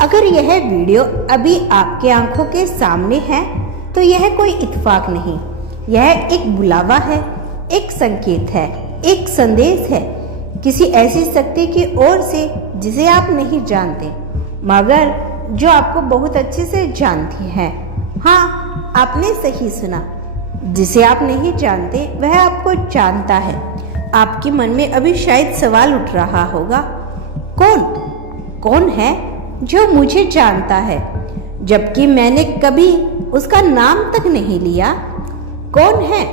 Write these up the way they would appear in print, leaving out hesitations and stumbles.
अगर यह वीडियो अभी आपके आंखों के सामने है तो यह कोई इत्तेफाक नहीं, यह एक बुलावा है, एक संकेत है, एक संदेश है किसी ऐसी शक्ति की ओर से जिसे आप नहीं जानते, मगर जो आपको बहुत अच्छे से जानती है। हाँ, आपने सही सुना, जिसे आप नहीं जानते वह आपको जानता है। आपके मन में अभी शायद सवाल उठ रहा होगा, कौन है जो मुझे जानता है जबकि मैंने कभी उसका नाम तक नहीं लिया? कौन है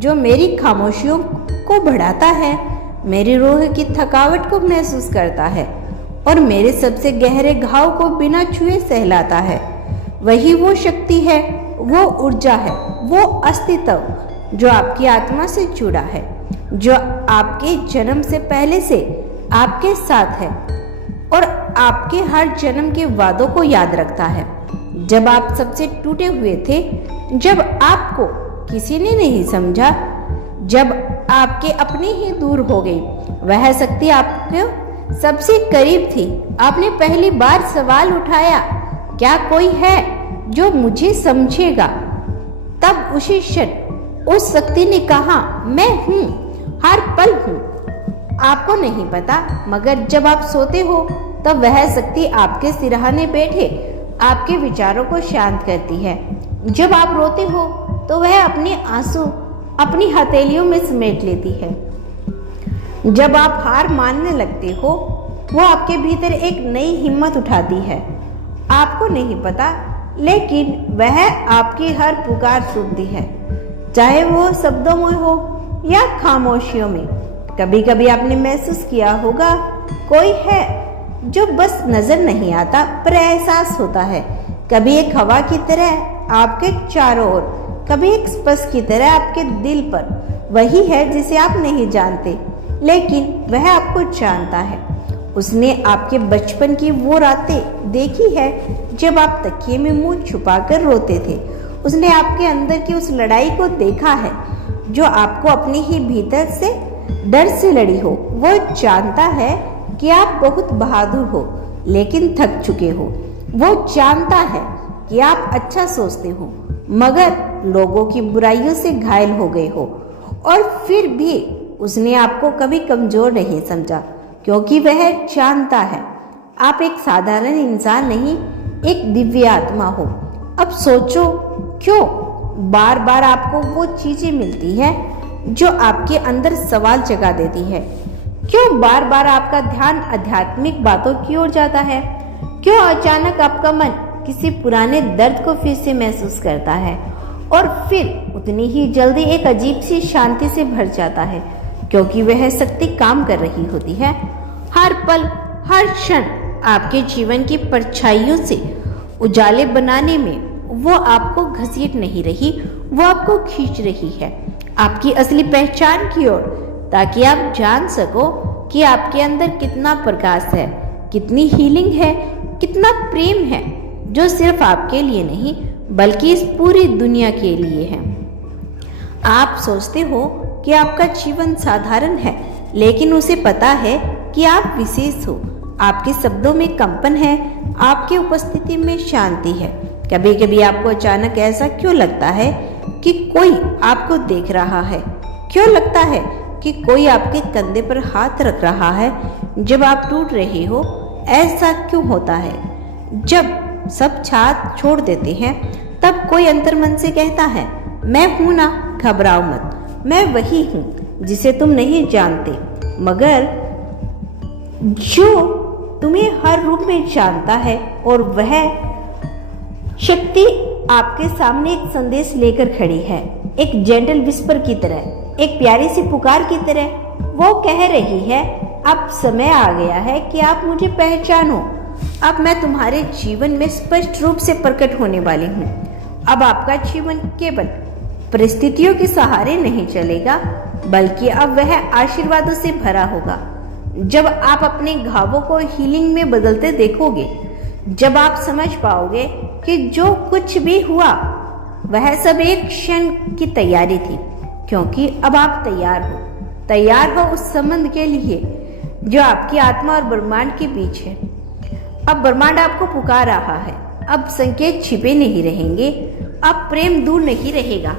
जो मेरी खामोशियों को बढ़ाता है, मेरी रूह की थकावट को महसूस करता है और मेरे सबसे गहरे घाव को बिना छुए सहलाता है? वही वो शक्ति है, वो ऊर्जा है, वो अस्तित्व जो आपकी आत्मा से जुड़ा है, जो आपके जन्म से पहले से आपके साथ है और आपके हर जन्म के वादों को याद रखता है। जब आप सबसे टूटे हुए थे, जब आपको किसी ने नहीं समझा, जब आपके अपने ही दूर हो गई, वह शक्ति आपके सबसे करीब थी। आपने पहली बार सवाल उठाया, क्या कोई है जो मुझे समझेगा? तब उसी क्षण उस शक्ति ने कहा, मैं हूँ, हर पल हूँ। आपको नहीं पता, मगर जब आप सोते हो तब वह शक्ति आपके सिरहाने बैठे आपके विचारों को शांत करती है। जब आप रोते हो तो वह अपने आंसू अपनी हथेलियों में समेट लेती है। जब आप हार मानने लगते हो, वो आपके भीतर एक नई हिम्मत उठाती है। आपको नहीं पता, लेकिन वह आपकी हर पुकार सुनती है, चाहे वो शब्दों में हो या खामोशियों में। कभी कभी आपने महसूस किया होगा, कोई है जो बस नजर नहीं आता पर एहसास होता है, कभी एक हवा की तरह आपके चारों ओर, कभी एक स्पर्श की तरह आपके दिल पर। वही है जिसे आप नहीं जानते, लेकिन वह आपको जानता है। उसने आपके बचपन की वो रातें देखी है जब आप तकिए में मुंह छुपाकर रोते थे। उसने आपके अंदर की उस लड़ाई को देखा है जो आपको अपने ही भीतर से डर से लड़ी हो। वो जानता है कि आप बहुत बहादुर हो लेकिन थक चुके हो। वो जानता है कि आप अच्छा सोचते हो मगर लोगों की बुराइयों से घायल हो गए हो, और फिर भी उसने आपको कभी कमजोर नहीं समझा, क्योंकि वह जानता है आप एक साधारण इंसान नहीं, एक दिव्य आत्मा हो। अब सोचो, क्यों बार बार आपको वो चीजें मिलती है जो आपके अंदर सवाल जगा देती है? क्यों बार बार आपका ध्यान आध्यात्मिक बातों की ओर जाता है? क्यों अचानक आपका मन किसी पुराने दर्द को फिर से महसूस करता है और फिर उतनी ही जल्दी एक अजीब सी शांति से भर जाता है? क्योंकि वह शक्ति काम कर रही होती है। हर पल, हर क्षण आपके जीवन की परछाइयों से उजाले बनाने में वो आपको घसीट नहीं रही, वो आपको खींच रही है आपकी असली पहचान की ओर, ताकि आप जान सको कि आपके अंदर कितना प्रकाश है, कितनी हीलिंग है, कितना प्रेम है, जो सिर्फ आपके लिए नहीं बल्कि इस पूरी दुनिया के लिए है। आप सोचते हो कि आपका जीवन साधारण है, लेकिन उसे पता है कि आप विशेष हो। आपके शब्दों में कंपन है, आपकी उपस्थिति में शांति है। कभी कभी आपको अचानक ऐसा क्यों लगता है कि कोई आपको देख रहा है? क्यों लगता है कि कोई आपके कंधे पर हाथ रख रहा है जब आप टूट रहे हो? ऐसा क्यों होता है? जब सब साथ छोड़ देते हैं तब कोई अंतर्मन से कहता है, मैं हूं ना, घबराओ मत, मैं वही हूं जिसे तुम नहीं जानते, मगर जो तुम्हें हर रूप में जानता है। और वह शक्ति आपके सामने एक संदेश लेकर खड़ी है, एक जेंटल विस्पर की तरह, एक प्यारी सी पुकार की तरह। वो कह रही है, अब समय आ गया है कि आप मुझे पहचानो। अब मैं तुम्हारे जीवन में स्पष्ट रूप से प्रकट होने वाली हूँ। अब आपका जीवन केवल परिस्थितियों के सहारे नहीं चलेगा, बल्कि अब वह आशीर्वादों से भरा होगा। जब आप अपने घावों को हीलिंग में बदलते देखोगे, जब आप समझ पाओगे कि जो कुछ भी हुआ वह सब एक क्षण की तैयारी थी, क्योंकि अब आप तैयार हो उस संबंध के लिए जो आपकी आत्मा और ब्रह्मांड के बीच है। अब ब्रह्मांड आपको पुकार रहा है। अब संकेत छिपे नहीं रहेंगे, अब प्रेम दूर नहीं रहेगा,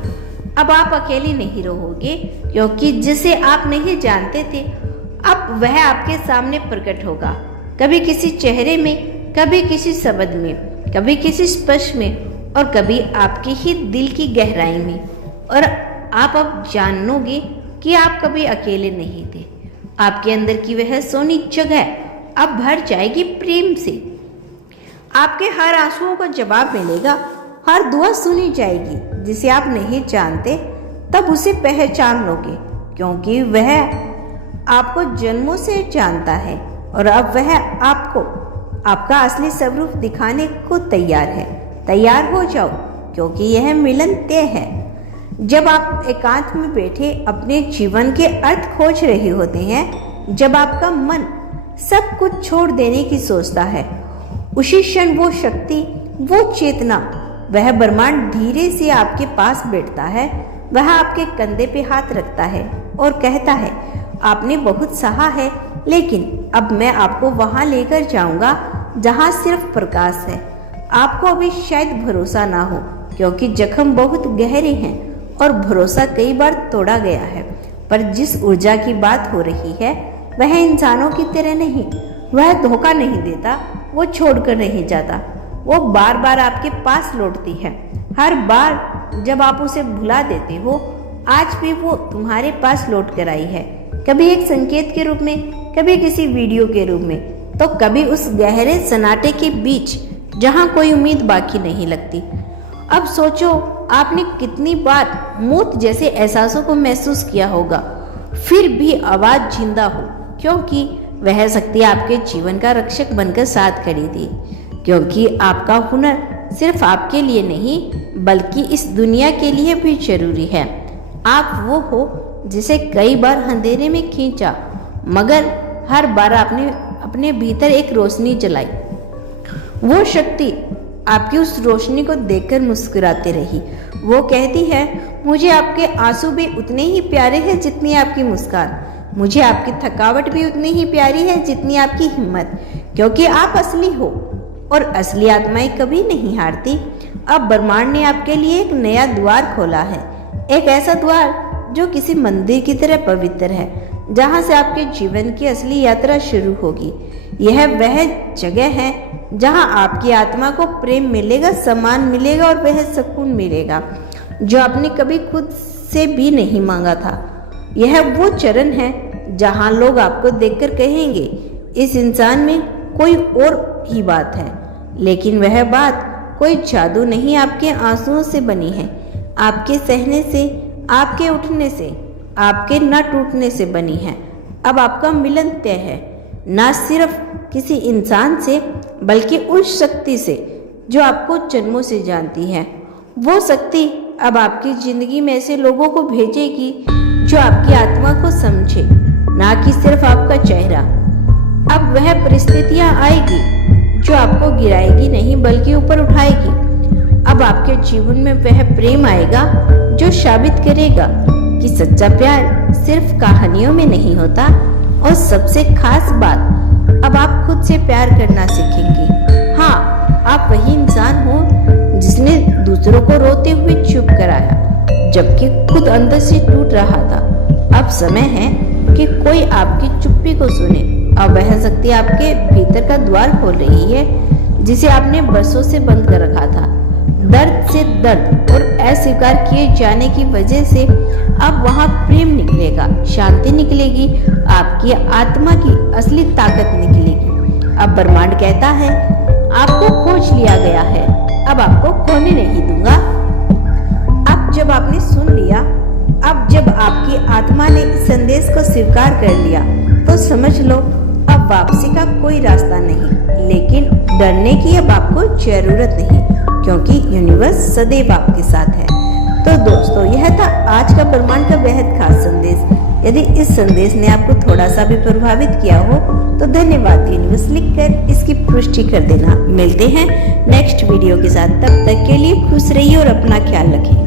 अब आप अकेले नहीं रहोगे, क्योंकि जिसे आप नहीं जानते थे अब वह आपके सामने प्रकट होगा। कभी किसी चेहरे में, कभी किसी शब्द में, कभी किसी स्पर्श में और कभी आपके ही दिल की गहराई में। और आप अब जानोगे कि आप कभी अकेले नहीं थे। आपके अंदर की वह सोनी जगह अब भर जाएगी प्रेम से। आपके हर आंसुओं को जवाब मिलेगा, हर दुआ सुनी जाएगी। जिसे आप नहीं जानते तब उसे पहचान लोगे, क्योंकि वह आपको जन्मों से जानता है और अब वह आपको आपका असली स्वरूप दिखाने को तैयार है। तैयार हो जाओ, क्योंकि यह मिलन तय है। जब आप एकांत में बैठे अपने जीवन के अर्थ खोज रहे होते हैं, जब आपका मन सब कुछ छोड़ देने की सोचता है, उसी क्षण वो शक्ति, वो चेतना, वह ब्रह्मांड धीरे से आपके पास बैठता है। वह आपके कंधे पे हाथ रखता है और कहता है, आपने बहुत सहा है, लेकिन अब मैं आपको वहां लेकर जाऊंगा जहां सिर्फ प्रकाश है। आपको अभी शायद भरोसा ना हो, क्योंकि जख्म बहुत गहरे हैं और भरोसा कई बार तोड़ा गया है। पर जिस ऊर्जा की बात हो रही है वह इंसानों की तरह नहीं। वह धोखा नहीं देता, वो छोड़कर नहीं जाता, वो बार बार आपके पास लौटती है। हर बार जब आप उसे भुला देते हो, आज भी वो तुम्हारे पास लौट कर आई है। कभी एक संकेत के रूप में, कभी किसी वीडियो के रूप में, तो कभी उस गहरे सन्नाटे के बीच जहां कोई उम्मीद बाकी नहीं लगती। अब सोचो, आपने कितनी बार मौत जैसे एहसासों को महसूस किया होगा, फिर भी आवाज जिंदा हो, क्योंकि वह शक्ति आपके जीवन का रक्षक बनकर साथ खड़ी थी। क्योंकि आपका हुनर सिर्फ आपके लिए नहीं, बल्कि इस दुनिया के लिए भी जरूरी है। आप वो हो जिसे कई बार अंधेरे में खींचा, मगर हर बार आपने अपने भीतर एक रोशनी जलाई। वो शक्ति आपकी उस रोशनी को देखकर मुस्कुराती रही। वो कहती है, मुझे आपके आंसू भी उतने ही प्यारे हैं जितनी आपकी मुस्कान। मुझे आपकी थकावट भी उतनी ही प्यारी है जितनी आपकी हिम्मत, क्योंकि आप असली हो और असली आत्माएं कभी नहीं हारती। अब ब्रह्मांड ने आपके लिए एक नया द्वार खोला है, एक ऐसा द्वार जो किसी मंदिर की तरह पवित्र है, जहां से आपके जीवन की असली यात्रा शुरू होगी। यह वह जगह है जहां आपकी आत्मा को प्रेम मिलेगा, सम्मान मिलेगा और वह सुकून मिलेगा जो आपने कभी खुद से भी नहीं मांगा था। यह वो चरण है जहां लोग आपको देखकर कहेंगे, इस इंसान में कोई और ही बात है। लेकिन वह बात कोई जादू नहीं आपके आंसुओं से बनी है, आपके सहने से, आपके उठने से, आपके न टूटने से बनी है। अब आपका मिलन तय है, ना सिर्फ किसी इंसान से, बल्कि उस शक्ति से जो आपको जन्मों से जानती है। वो शक्ति अब आपकी जिंदगी में ऐसे लोगों को भेजेगी जो आपकी आत्मा को समझे, ना कि सिर्फ आपका चेहरा। अब वह परिस्थितियां आएगी जो आपको गिराएगी नहीं, बल्कि ऊपर उठाएगी। अब आपके जीवन में वह प्रेम आएगा जो साबित करेगा कि सच्चा प्यार सिर्फ कहानियों में नहीं होता। और सबसे खास बात, अब आप खुद से प्यार करना सीखेंगे। हाँ, आप वही इंसान हो जिसने दूसरों को रोते हुए चुप कराया, जबकि खुद अंदर से टूट रहा था। अब समय है कि कोई आपकी चुप्पी को सुने। अब वह शक्ति आपके भीतर का द्वार खोल रही है, जिसे आपने बरसों से बंद कर रखा था। दर्द से दर्द और अस्वीकार किए जाने की वजह से अब वहां प्रेम निकलेगा, शांति निकलेगी, आपकी आत्मा की असली ताकत निकलेगी। अब ब्रह्मांड कहता है, आपको खोज लिया गया है, अब आपको खोने नहीं दूंगा। अब जब आपने सुन लिया, अब जब आपकी आत्मा ने इस संदेश को स्वीकार कर लिया, तो समझ लो अब वापसी का कोई रास्ता नहीं। लेकिन डरने की अब आपको जरूरत नहीं, क्योंकि यूनिवर्स सदैव आपके साथ है। तो दोस्तों, यह था आज का ब्रह्मांड का बेहद खास संदेश। यदि इस संदेश ने आपको थोड़ा सा भी प्रभावित किया हो तो धन्यवाद यूनिवर्स लिखकर इसकी पुष्टि कर देना। मिलते हैं नेक्स्ट वीडियो के साथ, तब तक के लिए खुश रहिए और अपना ख्याल रखें।